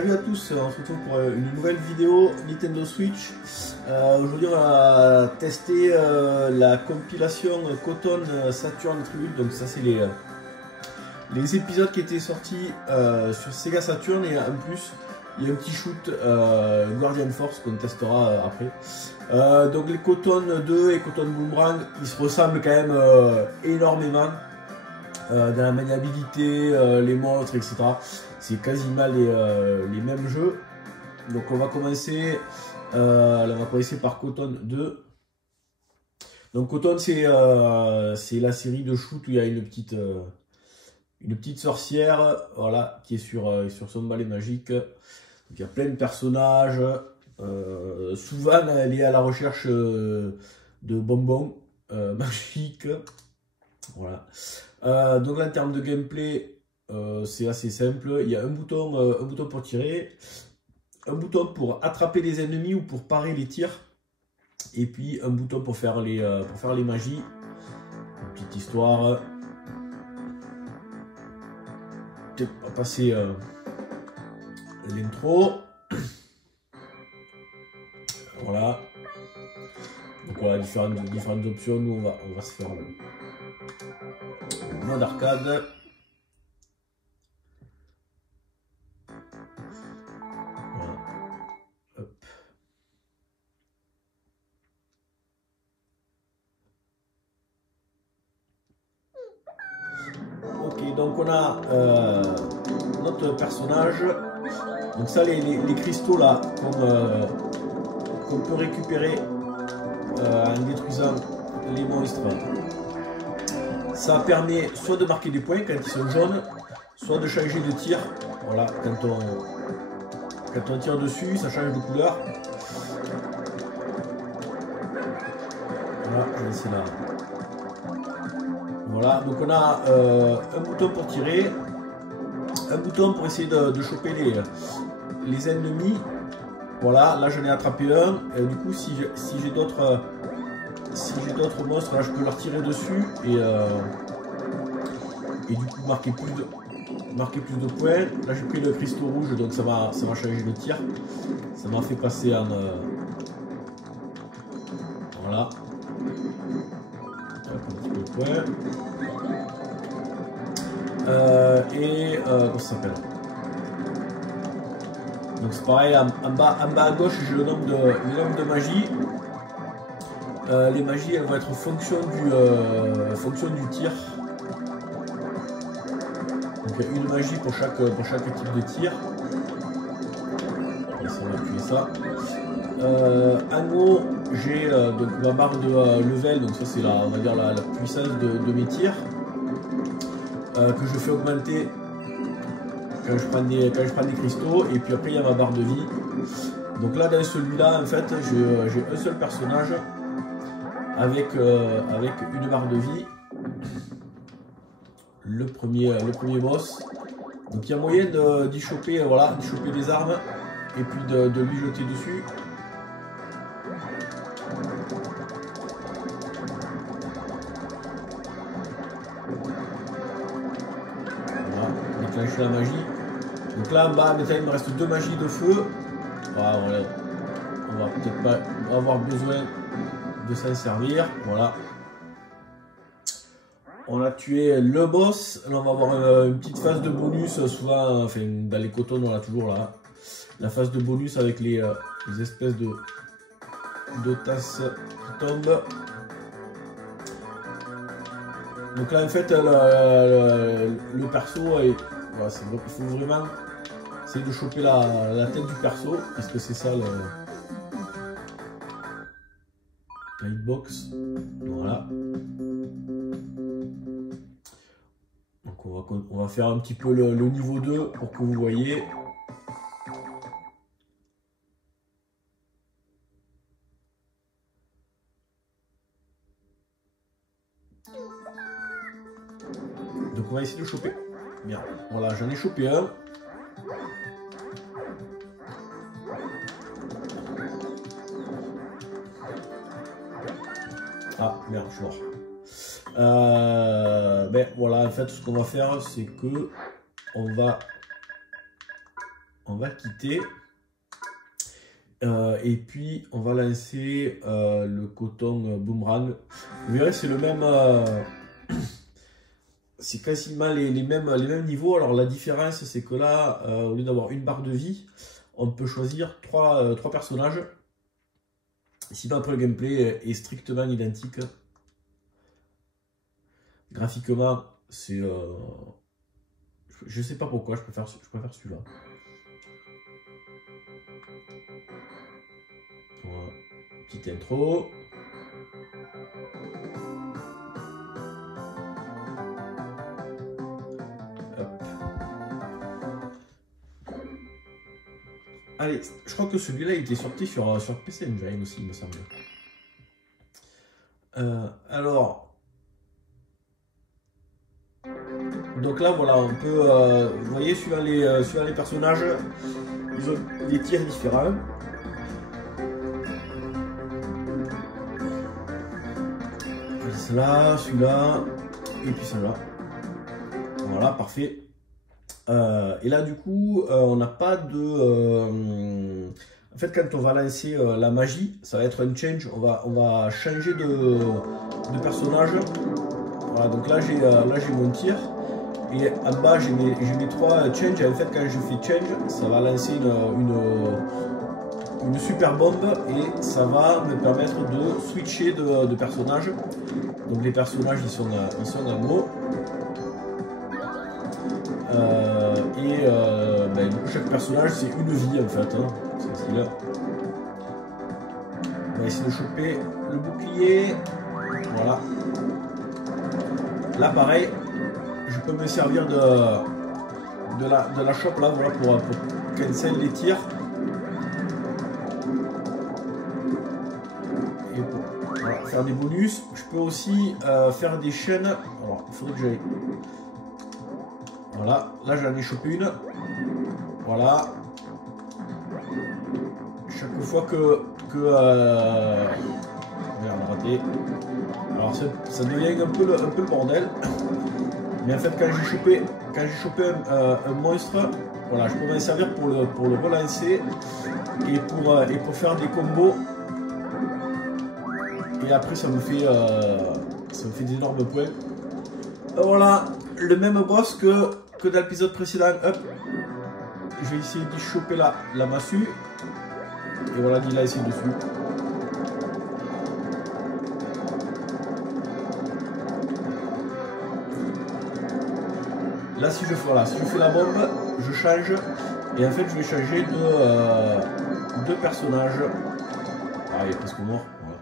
Salut à tous, on se retrouve pour une nouvelle vidéo Nintendo Switch. Aujourd'hui on va tester la compilation Cotton Saturn Tribute. Donc ça c'est les épisodes qui étaient sortis sur Sega Saturn, et en plus il y a un petit shoot Guardian Force qu'on testera après. Donc les Cotton 2 et Cotton Boomerang, ils se ressemblent quand même énormément. Dans la maniabilité, les montres, etc. C'est quasiment les mêmes jeux. Donc on va commencer par Cotton 2. Donc Cotton c'est la série de shoot où il y a une petite sorcière, voilà, qui est sur son balai magique. Donc, il y a plein de personnages. Souvent elle est à la recherche de bonbons magiques. Voilà. Donc là en termes de gameplay, c'est assez simple. Il y a un bouton pour tirer, un bouton pour attraper les ennemis ou pour parer les tirs, et puis un bouton pour faire les magies. Une petite histoire. On va passer l'intro. Voilà. Donc voilà, différentes options. Nous on va se faire le mode arcade. Voilà. Hop. Ok, donc on a notre personnage. Donc ça, les cristaux là qu'on peut récupérer en détruisant les monstres. Ça permet soit de marquer des points quand ils sont jaunes, soit de changer de tir. Voilà, quand on tire dessus, ça change de couleur. Voilà, je vais essayer là. Voilà, donc on a un bouton pour tirer, un bouton pour essayer de choper les ennemis. Voilà, là j'en ai attrapé un. Et du coup, si j'ai d'autres monstres, là je peux leur tirer dessus et du coup marquer plus de points. Là j'ai pris le cristaux rouge, donc ça va changer le tir. Ça m'a fait passer en voilà. Un petit peu de points. Comment ça s'appelle? Donc c'est pareil, en bas à gauche j'ai le nombre de magies. Les magies elles vont être fonction du tir. Donc il y a une magie pour chaque type de tir. Et ça va tuer ça. En haut j'ai donc ma barre de level, donc ça c'est on va dire la puissance de mes tirs, que je fais augmenter quand je prends des cristaux, et puis après il y a ma barre de vie. Donc là dans celui-là en fait j'ai un seul personnage avec une barre de vie, le premier boss. Donc il y a moyen d'y choper, voilà, d'y choper des armes et puis de lui jeter dessus. Voilà, déclencher la magie. Donc là en bas maintenant il me reste 2 magies de feu. Voilà, on va peut-être pas avoir besoin de s'en servir. Voilà, on a tué le boss. Là on va avoir une petite phase de bonus. Souvent, enfin dans les cotons on a toujours là la phase de bonus avec les espèces de tasses qui tombent. Donc là en fait le perso est, voilà, il faut vraiment essayer de choper la tête du perso, parce que c'est ça la hitbox. Voilà. Donc on va faire un petit peu le niveau 2 pour que vous voyez. Donc on va essayer de choper. Bien, voilà, j'en ai chopé un. Ah merde, je suis mort. Ben voilà, en fait ce qu'on va faire c'est que on va on va quitter. Et puis on va lancer le coton boomerang. Vous verrez, c'est le même, c'est quasiment les mêmes niveaux. Alors la différence, c'est que là, au lieu d'avoir une barre de vie, on peut choisir trois personnages. Sinon après le gameplay est strictement identique. Graphiquement, c'est, je sais pas pourquoi, je préfère celui-là. Voilà. Petite intro. Hop. Allez, je crois que celui-là il était sorti sur PC Engine aussi, il me semble. Alors, donc là voilà, on peut, vous voyez, suivant les personnages, ils ont des tirs différents. Celui-là, et puis celui-là. Voilà, parfait. Et là, du coup, on n'a pas de... En fait, quand on va lancer la magie, ça va être un change. On va changer de personnage. Voilà, donc là, j'ai mon tir. Et en bas, j'ai mes 3 changes. Et en fait, quand je fais change, ça va lancer une super bombe et ça va me permettre de switcher de personnage. Donc les personnages ils sont en haut. Du coup chaque personnage c'est une vie en fait. Hein. Là. On va essayer de choper le bouclier. Voilà. Là pareil, je peux me servir de la chope là voilà, pour cancel les tirs. Faire des bonus, je peux aussi faire des chaînes. Alors, il faudrait que j'aille. Voilà, là j'en ai chopé une. Voilà. Chaque fois que merde, raté. Alors ça devient un peu le bordel. Mais en fait quand j'ai chopé un monstre, voilà, je peux m'en servir pour le relancer et pour faire des combos. Et après ça me fait d'énormes points. Voilà, le même boss que dans l'épisode précédent. Hop. Je vais essayer de choper la massue. Et voilà, d'y lancer dessus. Là si je fais la bombe, je change. Et en fait je vais changer de personnage. Ah, il est presque mort. Voilà.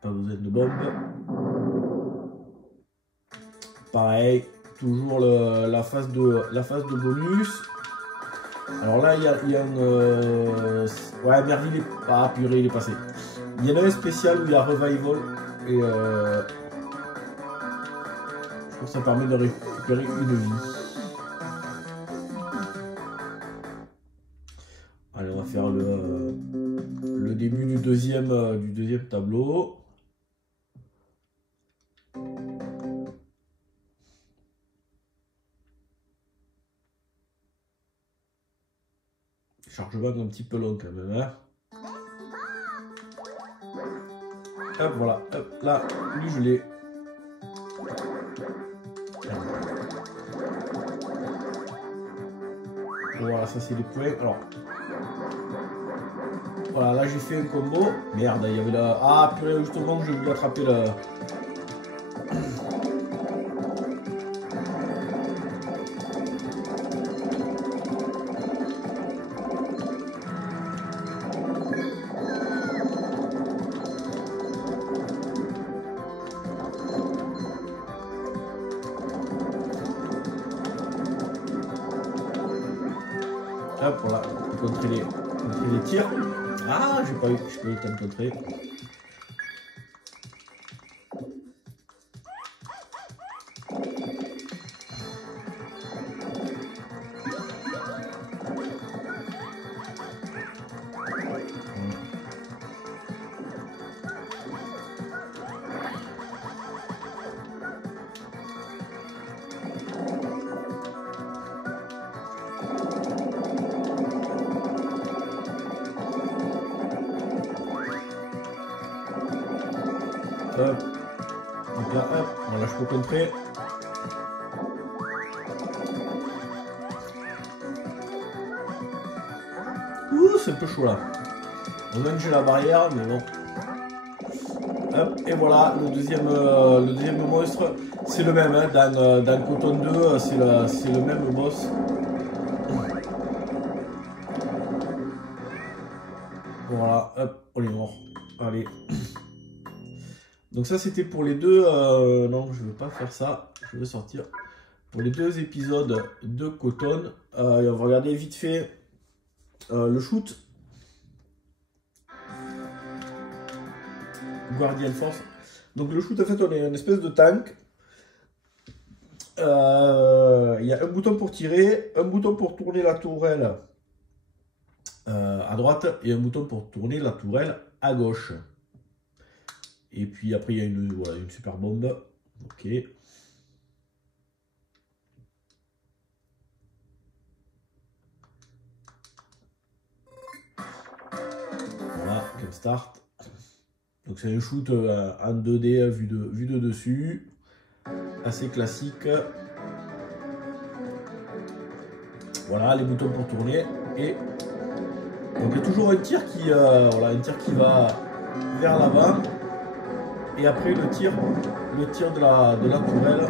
Pas besoin de bombe. Pareil, toujours la phase de bonus. Alors là, il y a un... ouais, Merville est... Ah, purée, il est passé. Il y en a un spécial où il y a Revival. Et je trouve que ça permet de récupérer une vie. Allez, on va faire le début du deuxième tableau. Chargement un petit peu long quand même. Hein. Hop, voilà. Hop, là, lui, je l'ai. Voilà, ça c'est les points. Alors. Voilà, là j'ai fait un combo. Merde, il y avait la... Ah, purée, justement, je voulais attraper le... Hop, voilà, contrer les tirs. Ah, j'ai pas eu le temps de contrer. Hop. Donc là, hop, on lâche pour contrer. Ouh, c'est un peu chaud là. On a j'ai la barrière, mais bon. Hop, et voilà, le deuxième monstre, c'est le même, hein, dans Coton 2, c'est le même boss. Voilà, hop, on est mort. Allez. Donc ça c'était pour les deux... non, je ne veux pas faire ça, je veux sortir. Pour les deux épisodes de Coton, et on va regarder vite fait le shoot. Guardian Force. Donc le shoot, en fait, on est une espèce de tank. Il y a un bouton pour tirer, un bouton pour tourner la tourelle à droite et un bouton pour tourner la tourelle à gauche. Et puis après, il y a voilà, une super bombe. Ok. Voilà, comme start. Donc c'est un shoot en 2D vu de dessus. Assez classique. Voilà, les boutons pour tourner. Et donc il y a toujours un tir qui, voilà, un tir qui va vers l'avant. Et après le tir de la tourelle.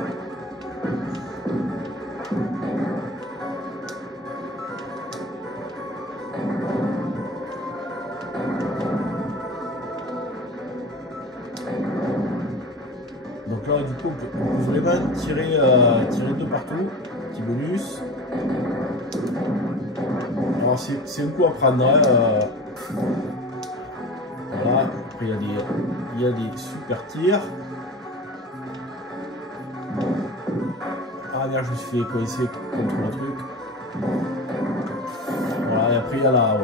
Donc là du coup on peut vraiment tirer de partout. Petit bonus. Alors c'est un coup à prendre. Hein, voilà, après il y a des super tirs. Ah merde, je me suis fait coincer contre le truc. Voilà, et après il y a la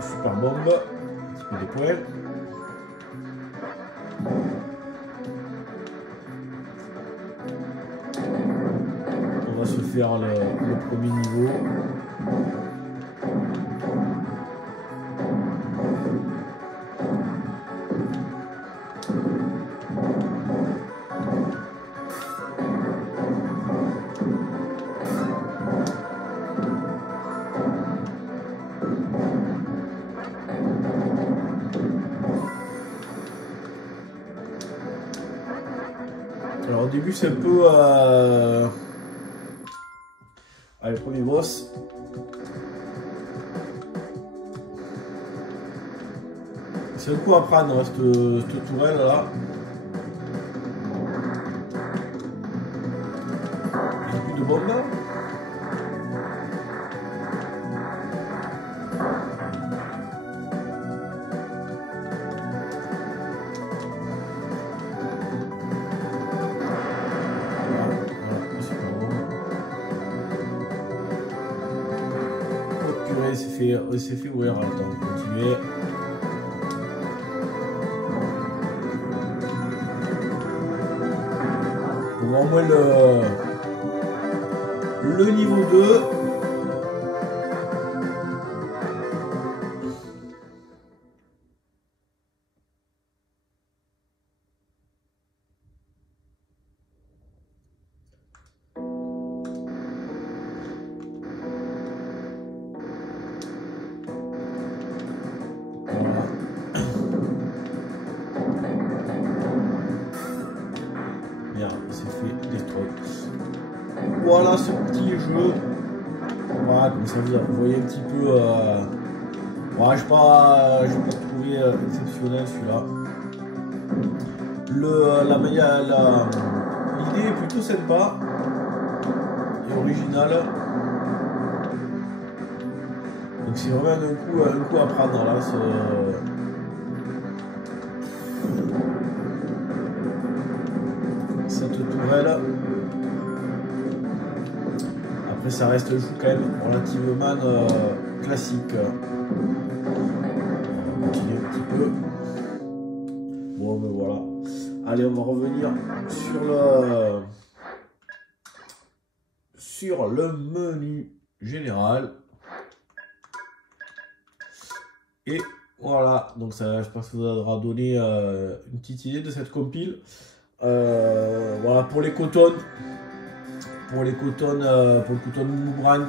super bombe, un petit peu des poils. On va se faire le premier niveau. Alors au début c'est un peu... Allez, premier boss. C'est un coup à prendre hein, cette tourelle là. Il n'y a plus de bombe. Il s'est fait ouvrir. Attends, on va continuer. On va au moins le niveau 2. Il s'est fait destroy. Voilà ce petit jeu. Voilà, comme ça vous voyez un petit peu. Ouais, je n'ai pas trouvé exceptionnel celui-là. L'idée est plutôt sympa et originale. Donc c'est vraiment un coup à prendre là. Cette tourelle. Après ça reste le jeu quand même relativement classique. On va continuer un petit peu. Bon ben voilà. Allez, on va revenir sur le menu général. Et Voilà, donc ça, j'espère que ça vous aura donné une petite idée de cette compile. Voilà, pour les cotons, pour le coton Boomerang,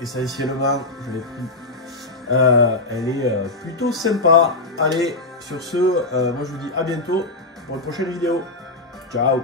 essentiellement, je l'ai pris. Elle est plutôt sympa. Allez, sur ce, moi je vous dis à bientôt pour une prochaine vidéo. Ciao!